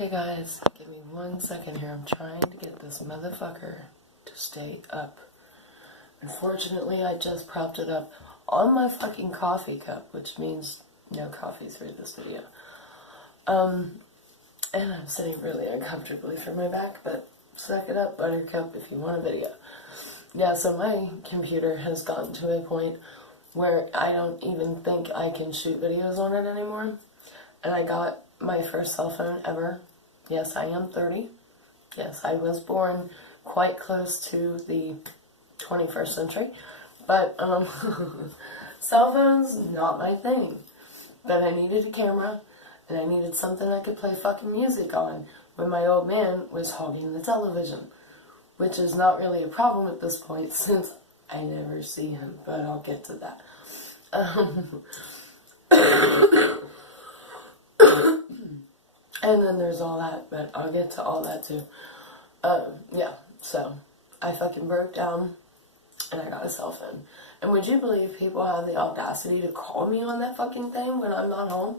Hey guys, give me 1 second here. I'm trying to get this motherfucker to stay up. Unfortunately, I just propped it up on my fucking coffee cup, which means no coffee through this video. And I'm sitting really uncomfortably for my back, but suck it up, buttercup, if you want a video. Yeah, so my computer has gotten to a point where I don't even think I can shoot videos on it anymore. And I got my first cell phone ever. Yes, I am 30. Yes, I was born quite close to the 21st century. But, cell phones, not my thing. But I needed a camera, and I needed something I could play fucking music on when my old man was hogging the television. Which is not really a problem at this point, since I never see him, but I'll get to that. And then there's all that, but I'll get to all that too. Yeah, so I fucking broke down and I got a cell phone. And would you believe people have the audacity to call me on that fucking thing when I'm not home?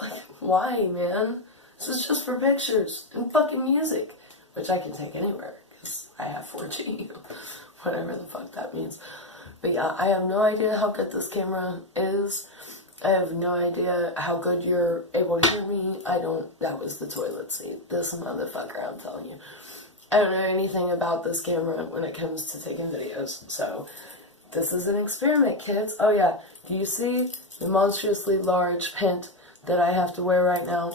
Like, why, man? This is just for pictures and fucking music, which I can take anywhere because I have 4G, whatever the fuck that means. But yeah, I have no idea how good this camera is. I have no idea how good you're able to hear me. That was the toilet seat. This motherfucker, I'm telling you. I don't know anything about this camera when it comes to taking videos. So, this is an experiment, kids. Oh yeah, do you see the monstrously large pant that I have to wear right now?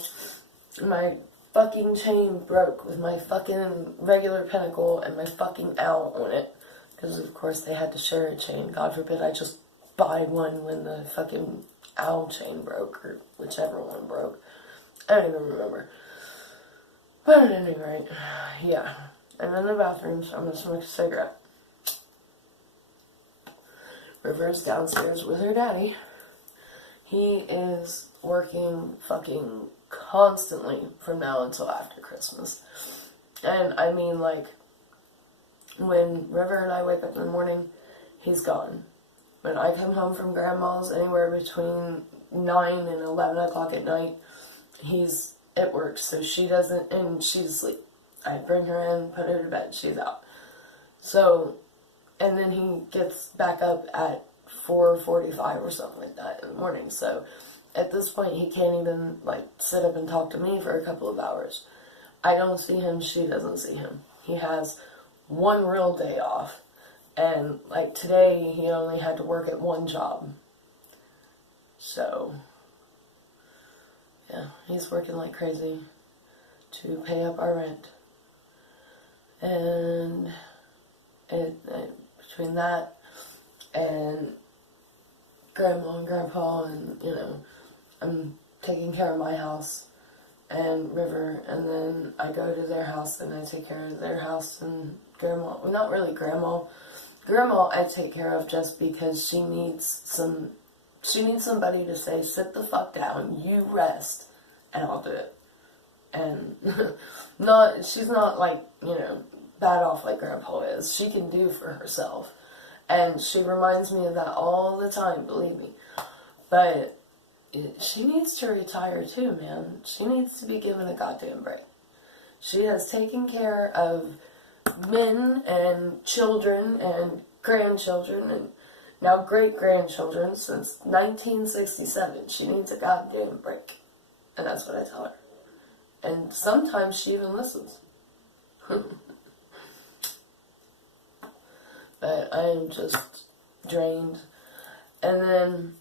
My fucking chain broke with my fucking regular pinnacle and my fucking owl on it. Because of course they had to share a chain. God forbid I just buy one when the fucking owl chain broke, or whichever one broke. I don't even remember. But at any rate, yeah. I'm in the bathroom, so I'm gonna smoke a cigarette. River's downstairs with her daddy. He is working fucking constantly from now until after Christmas. And I mean, like, when River and I wake up in the morning, he's gone. When I come home from Grandma's, anywhere between 9 and 11 o'clock at night, he's at work, so she doesn't, and she's asleep. I bring her in, put her to bed, she's out. So, and then he gets back up at 4:45 or something like that in the morning. So, at this point, he can't even, like, sit up and talk to me for a couple of hours. I don't see him, she doesn't see him. He has one real day off. And, like, today, he only had to work at one job. So, yeah, he's working like crazy to pay up our rent. And between that and Grandma and Grandpa and, you know, I'm taking care of my house and River, and then I go to their house and I take care of their house and Grandma, well, not really Grandma I take care of just because she needs somebody to say, sit the fuck down, you rest, and I'll do it. And she's not like, you know, bad off like Grandpa is. She can do for herself. And she reminds me of that all the time, believe me. But she needs to retire too, man. She needs to be given a goddamn break. She has taken care of men and children and grandchildren and now great-grandchildren since 1967. She needs a goddamn break. And that's what I tell her. And sometimes she even listens. But I am just drained. And then,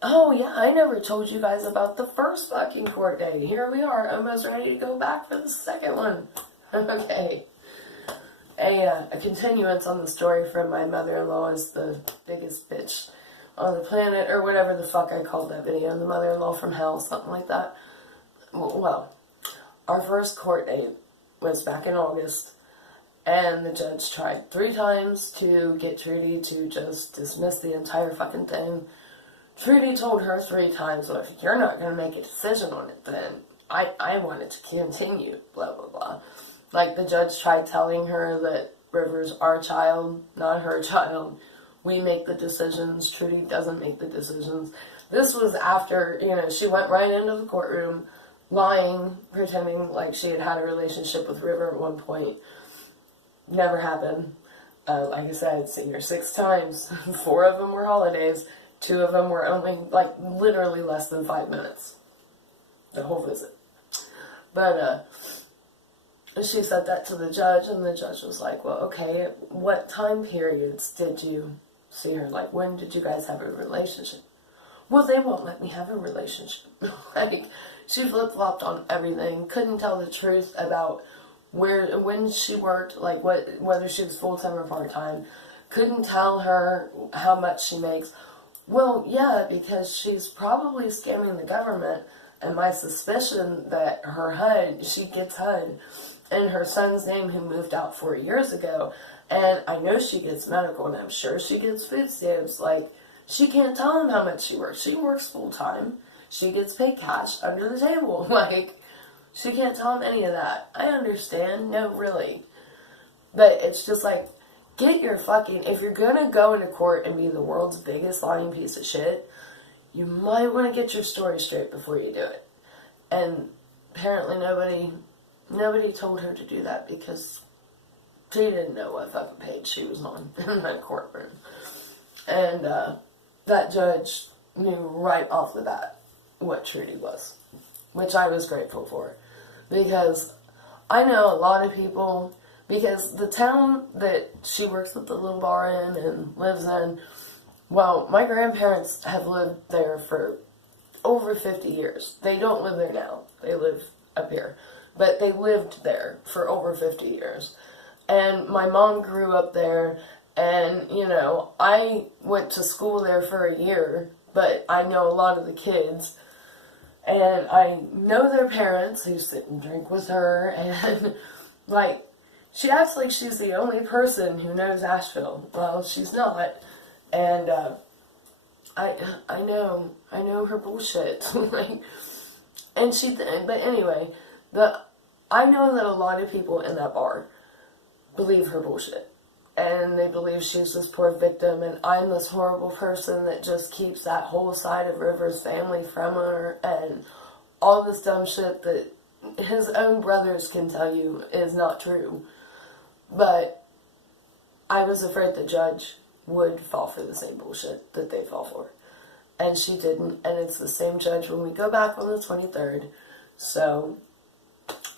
oh yeah, I never told you guys about the first fucking court day. Here we are, almost ready to go back for the second one. Okay. A continuance on the story from my mother-in-law is the biggest bitch on the planet, or whatever the fuck I called that video, the mother-in-law from hell, something like that. Well, our first court date was back in August, and the judge tried 3 times to get Trudy to just dismiss the entire fucking thing. Trudy told her 3 times, well, if you're not going to make a decision on it, then I want it to continue, blah, blah, blah. Like, the judge tried telling her that River's our child, not her child. We make the decisions. Trudy doesn't make the decisions. This was after, you know, she went right into the courtroom, lying, pretending like she had a relationship with River at one point. Never happened. Like I said, seen her 6 times. 4 of them were holidays. 2 of them were only, like, literally less than 5 minutes. The whole visit. But, she said that to the judge, and the judge was like, well, okay, what time periods did you see her? Like, when did you guys have a relationship? Well, they won't let me have a relationship. Like, she flip-flopped on everything. Couldn't tell the truth about when she worked, like whether she was full-time or part-time. Couldn't tell her how much she makes. Well, yeah, because she's probably scamming the government, and my suspicion that her HUD, she gets HUD, in her son's name who moved out 4 years ago, and I know she gets medical, and I'm sure she gets food stamps. Like, she can't tell him how much she works. She works full-time. She gets paid cash under the table. Like, she can't tell him any of that. I understand. No, really. But it's just like, get your fucking... If you're gonna go into court and be the world's biggest lying piece of shit, you might want to get your story straight before you do it. And apparently nobody told her to do that because she didn't know what fucking page she was on in that courtroom. And that judge knew right off the bat what Trudy was, which I was grateful for. Because I know a lot of people, because the town that she works at the little bar in and lives in, well, my grandparents have lived there for over 50 years. They don't live there now. They live up here. But they lived there for over 50 years. And my mom grew up there, and, you know, I went to school there for a year, but I know a lot of the kids, and I know their parents who sit and drink with her, and, like, she acts like she's the only person who knows Asheville. Well, she's not, and, I know her bullshit, like, and but anyway, I know that a lot of people in that bar believe her bullshit. And they believe she's this poor victim, and I'm this horrible person that just keeps that whole side of River's family from her, and all this dumb shit that his own brothers can tell you is not true. But I was afraid the judge would fall for the same bullshit that they fall for. And she didn't, and it's the same judge when we go back on the 23rd. So,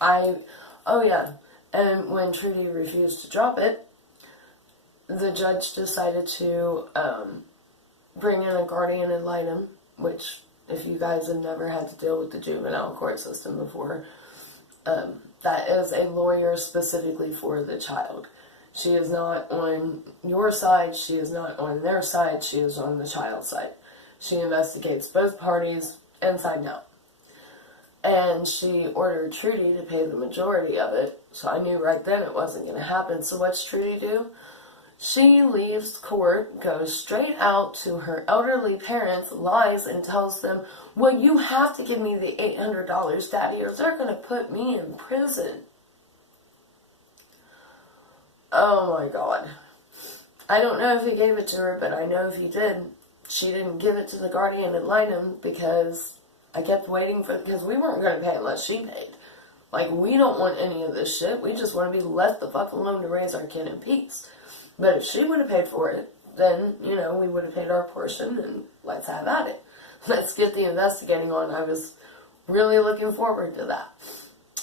oh yeah, and when Trudy refused to drop it, the judge decided to bring in a guardian ad litem, which, if you guys have never had to deal with the juvenile court system before, that is a lawyer specifically for the child. She is not on your side, she is not on their side, she is on the child's side. She investigates both parties inside and out. And she ordered Trudy to pay the majority of it, so I knew right then it wasn't going to happen. So what's Trudy do? She leaves court, goes straight out to her elderly parents, lies, and tells them, well, you have to give me the $800, Daddy, or they're going to put me in prison. Oh my God. I don't know if he gave it to her, but I know if he did, she didn't give it to the guardian ad litem because I kept waiting because we weren't going to pay unless she paid. Like, we don't want any of this shit. We just want to be left the fuck alone to raise our kid in peace. But if she would have paid for it, then, you know, we would have paid our portion, and let's have at it. Let's get the investigating on. I was really looking forward to that.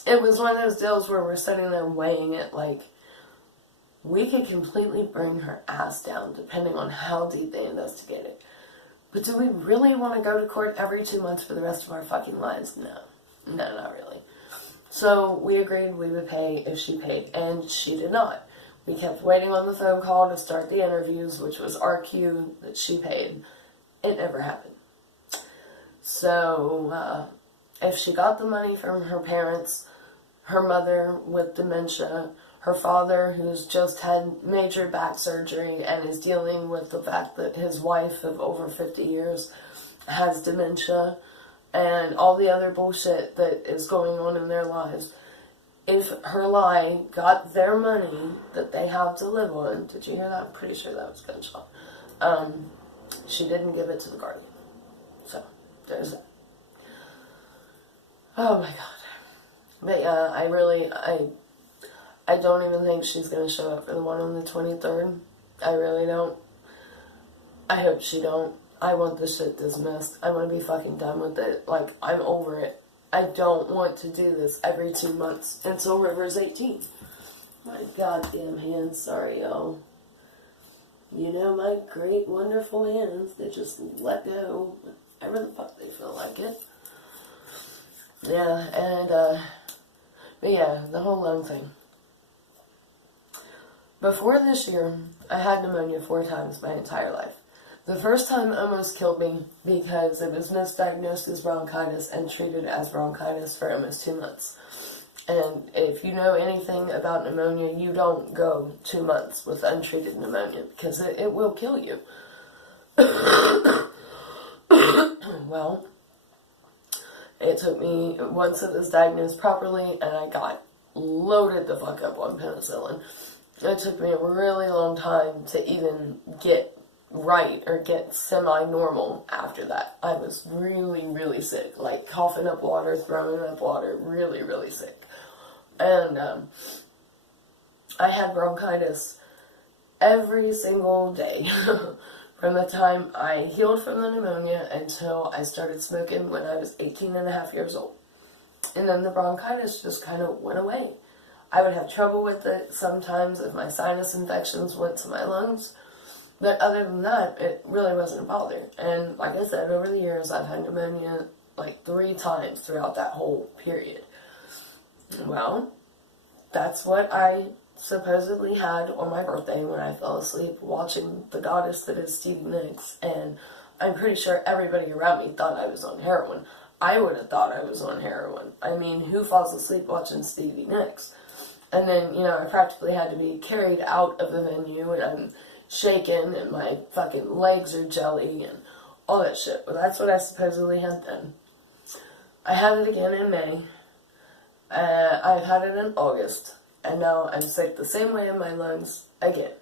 It was one of those deals where we're sitting there weighing it, like, we could completely bring her ass down, depending on how deep they investigate it. But do we really want to go to court every 2 months for the rest of our fucking lives? No. No, not really. So we agreed we would pay if she paid, and she did not. We kept waiting on the phone call to start the interviews, which was our cue that she paid. It never happened. So, if she got the money from her parents, her mother with dementia, her father who's just had major back surgery and is dealing with the fact that his wife of over 50 years has dementia, and all the other bullshit that is going on in their lives, if her lie got their money that they have to live on, did you hear that? I'm pretty sure that was a gunshot. She didn't give it to the guardian. So, there's that. Oh my god. But yeah, I don't even think she's gonna show up for the one on the 23rd. I really don't. I hope she don't. I want this shit dismissed. I want to be fucking done with it. Like, I'm over it. I don't want to do this every 2 months until River's 18. My goddamn hands, sorry y'all. You know my great, wonderful hands, they just let go whenever the fuck they feel like it. Yeah, and, but yeah, the whole lung thing. Before this year, I had pneumonia 4 times my entire life. The first time almost killed me because it was misdiagnosed as bronchitis and treated as bronchitis for almost 2 months. And if you know anything about pneumonia, you don't go 2 months with untreated pneumonia because it will kill you. Well, it took me, once it was diagnosed properly, and I got loaded the fuck up on penicillin, it took me a really long time to even get right or get semi-normal after that. I was really, really sick, like coughing up water, throwing up water, really, really sick. And I had bronchitis every single day from the time I healed from the pneumonia until I started smoking when I was 18 and a half years old. And then the bronchitis just kind of went away. I would have trouble with it sometimes if my sinus infections went to my lungs. But other than that, it really wasn't a bother. And like I said, over the years, I've had pneumonia like 3 times throughout that whole period. Well, that's what I supposedly had on my birthday when I fell asleep watching the goddess that is Stevie Nicks. And I'm pretty sure everybody around me thought I was on heroin. I would have thought I was on heroin. I mean, who falls asleep watching Stevie Nicks? And then, you know, I practically had to be carried out of the venue, and I'm shaken, and my fucking legs are jelly, and all that shit. But that's what I supposedly had then. I had it again in May. I've had it in August, and now I'm sick the same way in my lungs again.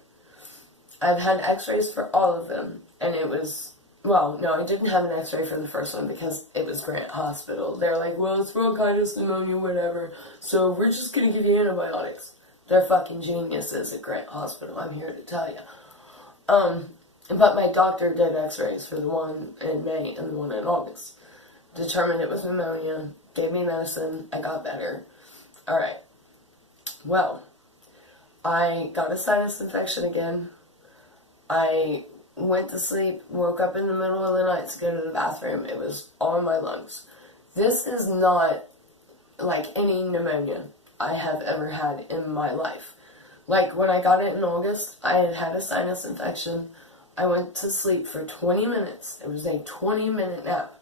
I've had x-rays for all of them, and it was, well, no, I didn't have an x-ray for the first one because it was Grant Hospital. They're like, well, it's bronchitis, pneumonia, whatever, so we're just gonna give you antibiotics. They're fucking geniuses at Grant Hospital, I'm here to tell you. But my doctor did x-rays for the one in May and the one in August. Determined it was pneumonia, gave me medicine, I got better. Alright. Well, I got a sinus infection again. I went to sleep, woke up in the middle of the night to go to the bathroom. It was all in my lungs. This is not like any pneumonia I have ever had in my life. Like, when I got it in August, I had had a sinus infection. I went to sleep for 20 minutes. It was a 20-minute nap.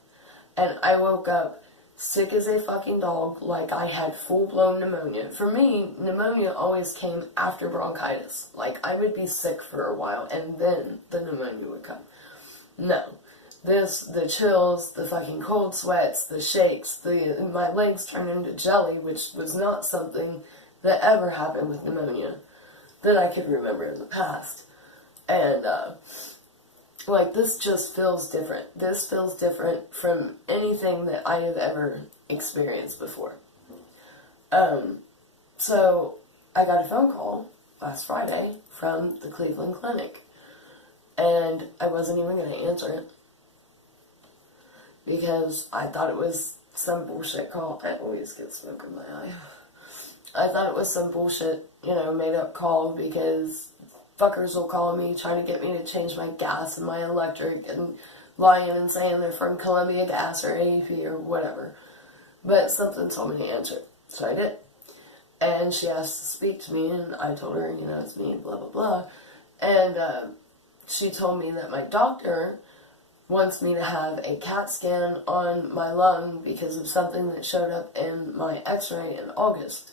And I woke up sick as a fucking dog, like I had full-blown pneumonia. For me, pneumonia always came after bronchitis. Like, I would be sick for a while, and then the pneumonia would come. No. The chills, the fucking cold sweats, the shakes, my legs turned into jelly, which was not something that ever happened with pneumonia that I could remember in the past. And, like, this just feels different. This feels different from anything that I have ever experienced before. So, I got a phone call last Friday from the Cleveland Clinic. And I wasn't even going to answer it. Because I thought it was some bullshit call. I always get smoke in my eye. I thought it was some bullshit, you know, made up call because fuckers will call me trying to get me to change my gas and my electric and lying and saying they're from Columbia Gas or AEP or whatever. But something told me to answer it, so I did. And she asked to speak to me, and I told her, you know, it's me, blah, blah, blah. And she told me that my doctor wants me to have a CAT scan on my lung because of something that showed up in my x-ray in August.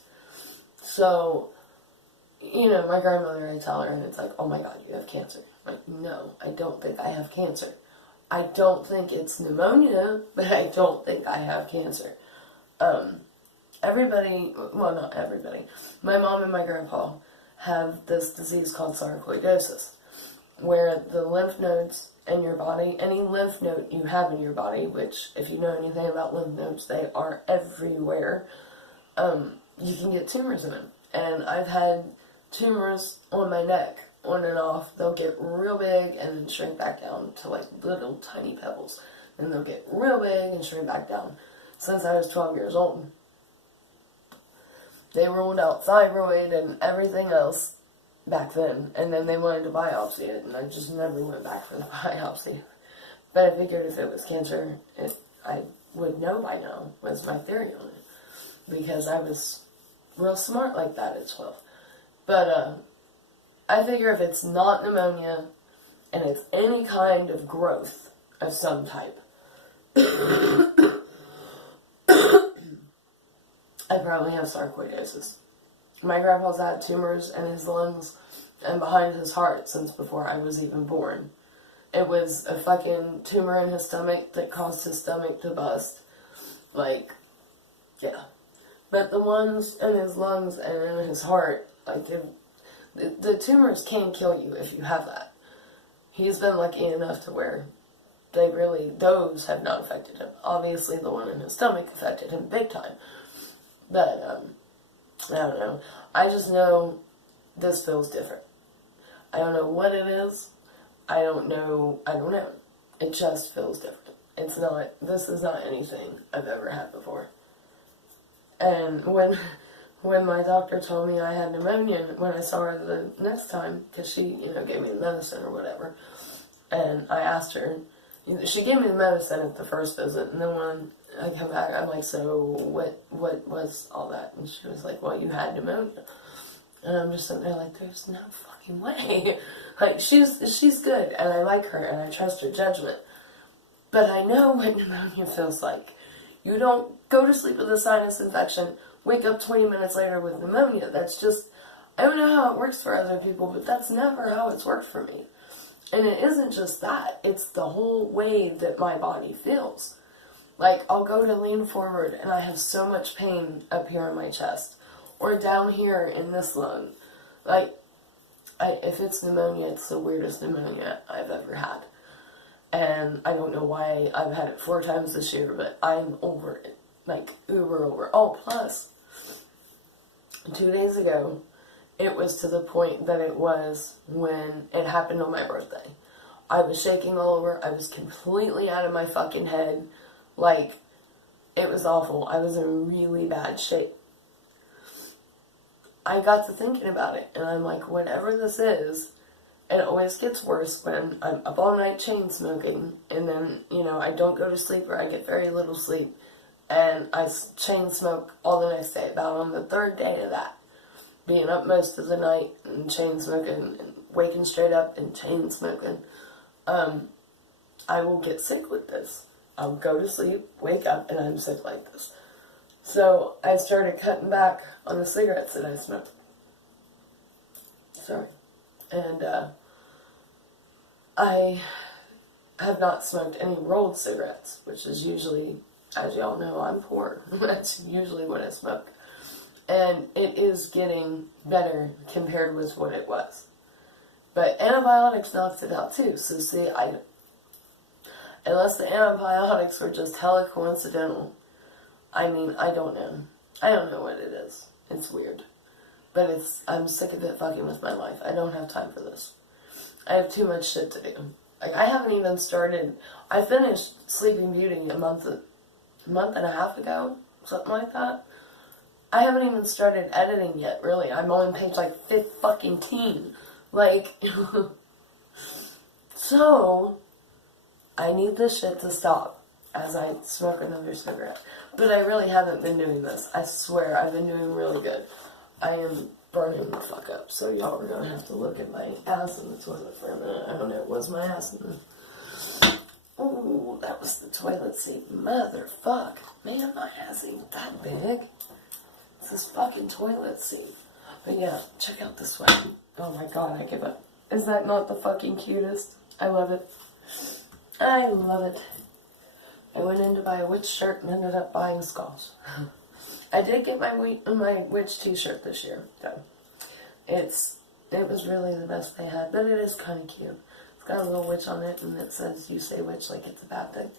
So, you know, my grandmother, I tell her, and it's like, oh my god, you have cancer. I'm like, no, I don't think I have cancer. I don't think it's pneumonia, but I don't think I have cancer. Everybody, well, not everybody, my mom and my grandpa have this disease called sarcoidosis, where the lymph nodes in your body, any lymph node you have in your body, which if you know anything about lymph nodes, they are everywhere, you can get tumors in them. And I've had tumors on my neck, on and off. They'll get real big and then shrink back down to like little tiny pebbles. And they'll get real big and shrink back down. Since I was 12 years old. They ruled out thyroid and everything else back then. And then they wanted to biopsy it, and I just never went back for the biopsy. But I figured if it was cancer, I would know by now, was my theory on it. Because I was real smart like that at 12. But I figure if it's not pneumonia, and it's any kind of growth of some type, I probably have sarcoidosis. My grandpa's had tumors in his lungs and behind his heart since before I was even born. It was a fucking tumor in his stomach that caused his stomach to bust. Like, yeah. But the ones in his lungs and in his heart, like, the tumors can kill you if you have that. He's been lucky enough to where those have not affected him. Obviously, the one in his stomach affected him big time. But, I don't know. I just know this feels different. I don't know what it is. I don't know. It just feels different. This is not anything I've ever had before. And when my doctor told me I had pneumonia, when I saw her the next time, because she, gave me the medicine or whatever, and I asked her, she gave me the medicine at the first visit, and then when I come back, I'm like, so what was all that? And she was like, well, you had pneumonia. And I'm just sitting there like, there's no fucking way. Like, she's good, and I like her, and I trust her judgment. But I know what pneumonia feels like. You don't go to sleep with a sinus infection, wake up 20 minutes later with pneumonia. That's just, I don't know how it works for other people, but that's never how it's worked for me. And it isn't just that. It's the whole way that my body feels. Like, I'll go to lean forward, and I have so much pain up here in my chest. Or down here in this lung. Like, if it's pneumonia, it's the weirdest pneumonia I've ever had. And I don't know why I've had it 4 times this year, but I'm over it. Like, uber over. Oh, plus, 2 days ago, it was to the point that it was when it happened on my birthday. I was shaking all over. I was completely out of my fucking head. Like, it was awful. I was in really bad shape. I got to thinking about it, and I'm like, whatever this is, it always gets worse when I'm up all night chain smoking, and then, I don't go to sleep, or I get very little sleep, and I chain smoke all the next day, about on the 3rd day of that. Being up most of the night, and chain smoking, and waking straight up, and chain smoking, I will get sick with this. I'll go to sleep, wake up, and I'm sick like this. So I started cutting back on the cigarettes that I smoked. Sorry. And I have not smoked any rolled cigarettes, which is usually, as y'all know, I'm poor. That's usually what I smoke. And it is getting better compared with what it was. But antibiotics knocked it out too. So see, unless the antibiotics were just hella coincidental, I don't know. I don't know what it is. It's weird. But I'm sick of it fucking with my life. I don't have time for this. I have too much shit to do. Like, I haven't even started. I finished Sleeping Beauty a month and a half ago, something like that. I haven't even started editing yet, really. I'm on page like 15. Like, so, I need this shit to stop as I smoke another cigarette. But I really haven't been doing this. I swear, I've been doing really good. I am burning the fuck up, so y'all are gonna have to look at my ass in the toilet for a minute. I don't know, it was my ass in the... Ooh, that was the toilet seat. Motherfuck. Man, my ass ain't that big. It's this fucking toilet seat. But yeah, check out this one. Oh my god, I give up. Is that not the fucking cutest? I love it. I love it. I went in to buy a witch shirt and ended up buying skulls. I did get my witch t-shirt this year, though. It was really the best they had, but it is kind of cute. It's got a little witch on it, and it says, you say witch like it's a bad thing.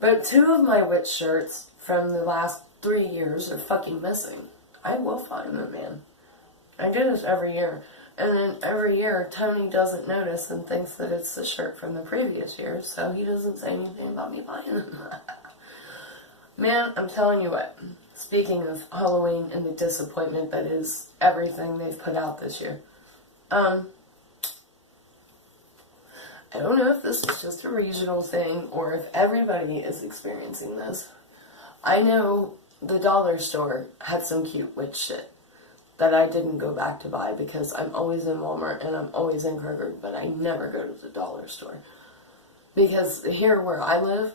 But 2 of my witch shirts from the last 3 years are fucking missing. I will find them, man. I do this every year. And then every year, Tony doesn't notice and thinks that it's the shirt from the previous year, so he doesn't say anything about me buying them. Man, I'm telling you what. Speaking of Halloween and the disappointment that is everything they've put out this year. I don't know if this is just a regional thing or if everybody is experiencing this. I know the dollar store had some cute witch shit that I didn't go back to buy because I'm always in Walmart and I'm always in Kroger, but I never go to the dollar store. Because here where I live,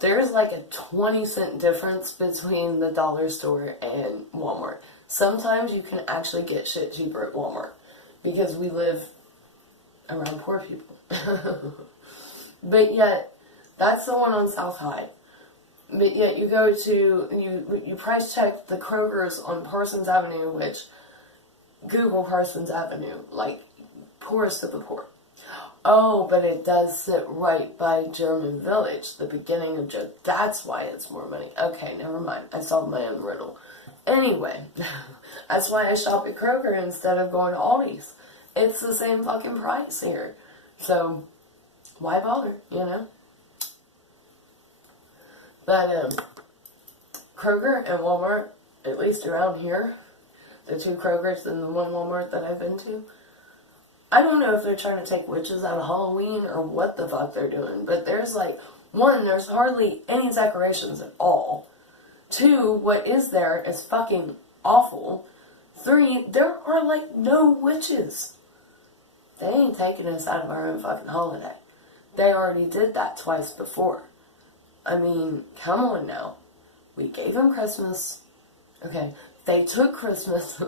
there's like a 20-cent difference between the dollar store and Walmart. Sometimes you can actually get shit cheaper at Walmart because we live around poor people. But yet, that's the one on South High. But yet you go to, you price check the Kroger's on Parsons Avenue, which, Google Parsons Avenue, like, poorest of the poor. Oh, but it does sit right by German Village, the beginning of Joe. That's why it's more money. Okay, never mind. I solved my own riddle. Anyway, that's why I shop at Kroger instead of going to Aldi's. It's the same fucking price here. So, why bother, you know? But, Kroger and Walmart, at least around here, the 2 Krogers and the 1 Walmart that I've been to, I don't know if they're trying to take witches out of Halloween or what the fuck they're doing, but there's like, 1, there's hardly any decorations at all. 2, what is there is fucking awful. 3, there are like no witches. They ain't taking us out of our own fucking holiday. They already did that twice before. I mean, come on now. We gave them Christmas. Okay, they took Christmas.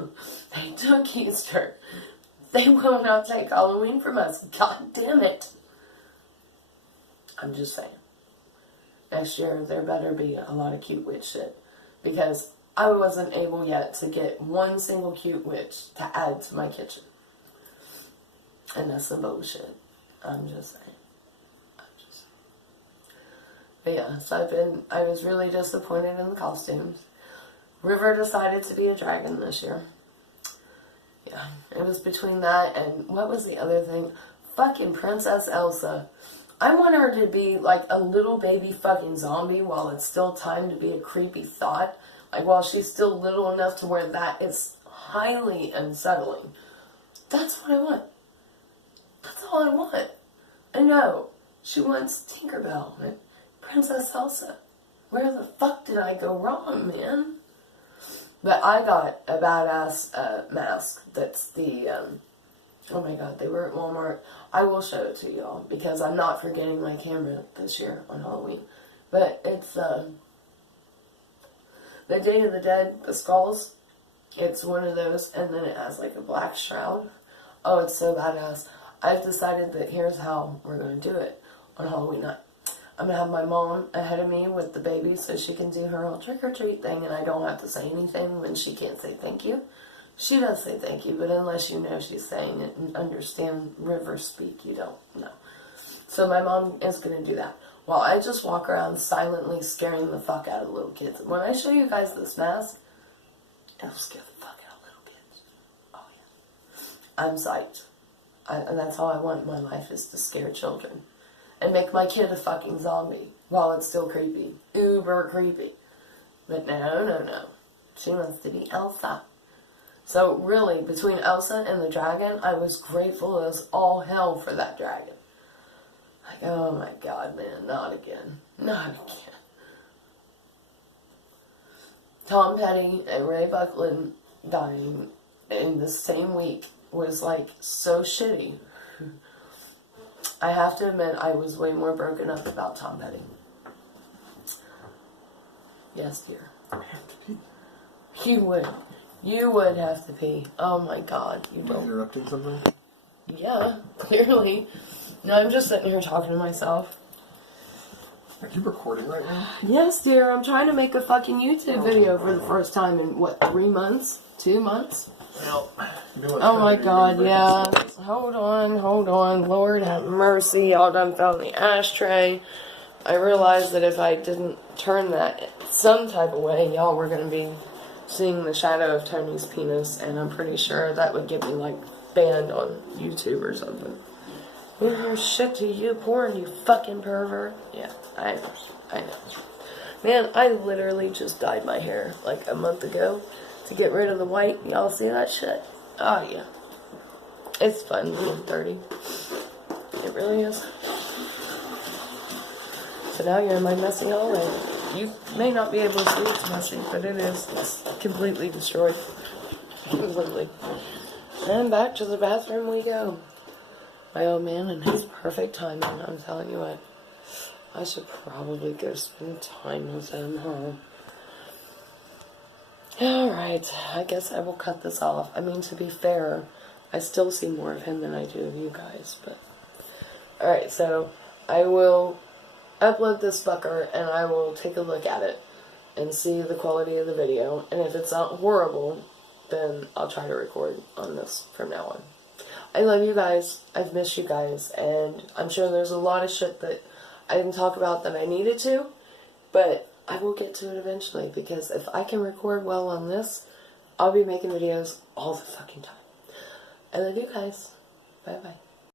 They took Easter. They will not take Halloween from us. God damn it. I'm just saying. Next year, there better be a lot of cute witch shit. Because I wasn't able yet to get 1 single cute witch to add to my kitchen. And that's some bullshit. I'm just saying. But yeah, so I was really disappointed in the costumes. River decided to be a dragon this year. Yeah, it was between that and, what was the other thing? Fucking Princess Elsa. I want her to be like a little baby fucking zombie while it's still time to be a creepy thought. Like while she's still little enough to where that is highly unsettling. That's what I want. That's all I want. I know. She wants Tinkerbell, right? Princess Elsa. Where the fuck did I go wrong, man? But I got a badass mask that's the, oh my god, they were at Walmart. I will show it to y'all because I'm not forgetting my camera this year on Halloween. But it's, the Day of the Dead, the skulls. It's one of those, and then it has like a black shroud. Oh, it's so badass. I've decided that here's how we're going to do it on Halloween night. I'm going to have my mom ahead of me with the baby so she can do her little trick-or-treat thing and I don't have to say anything when she can't say thank you. She does say thank you, but unless you know she's saying it and understand river speak, you don't know. So my mom is going to do that. While I just walk around silently scaring the fuck out of little kids. When I show you guys this mask, it'll scare the fuck out of little kids. Oh yeah. I'm psyched. And that's all I want in my life is to scare children. And make my kid a fucking zombie while it's still creepy. Uber creepy. But no. She wants to be Elsa. So really, between Elsa and the dragon, I was grateful as all hell for that dragon. Like, oh my god, man, not again. Not again. Tom Petty and Ray Buckland dying in the same week was like so shitty. I have to admit, I was way more broken up about Tom Petty. Yes, dear. I have to pee. You would. You would have to pee. Oh my god, you don't. Interrupting something? Yeah, clearly. No, I'm just sitting here talking to myself. Are you recording right now? Yes, dear. I'm trying to make a fucking YouTube video for the first time in, what, 3 months? 2 months? Well, you know what's Oh my gonna be god, really yeah. embarrassing? Hold on. Lord have mercy. Y'all done fell in the ashtray. I realized that if I didn't turn that some type of way, y'all were going to be seeing the shadow of Tony's penis, and I'm pretty sure that would get me, like, banned on YouTube or something. Give your shit to you porn, you fucking pervert. Yeah, I know. Man, I literally just dyed my hair, like, a month ago to get rid of the white. Y'all see that shit? Oh, yeah. It's fun being 30. It really is. So now you're in my messy hallway. You may not be able to see it's messy, but it is. It's completely destroyed. Completely. And back to the bathroom we go. My old man and his perfect timing. I'm telling you what. I should probably go spend time with him, huh? Alright, I guess I will cut this off. I mean, to be fair, I still see more of him than I do of you guys, but... Alright, so I will upload this fucker and I will take a look at it and see the quality of the video, and if it's not horrible, then I'll try to record on this from now on. I love you guys, I've missed you guys, and I'm sure there's a lot of shit that I didn't talk about that I needed to, but I will get to it eventually, because if I can record well on this, I'll be making videos all the fucking time. I love you guys. Bye bye.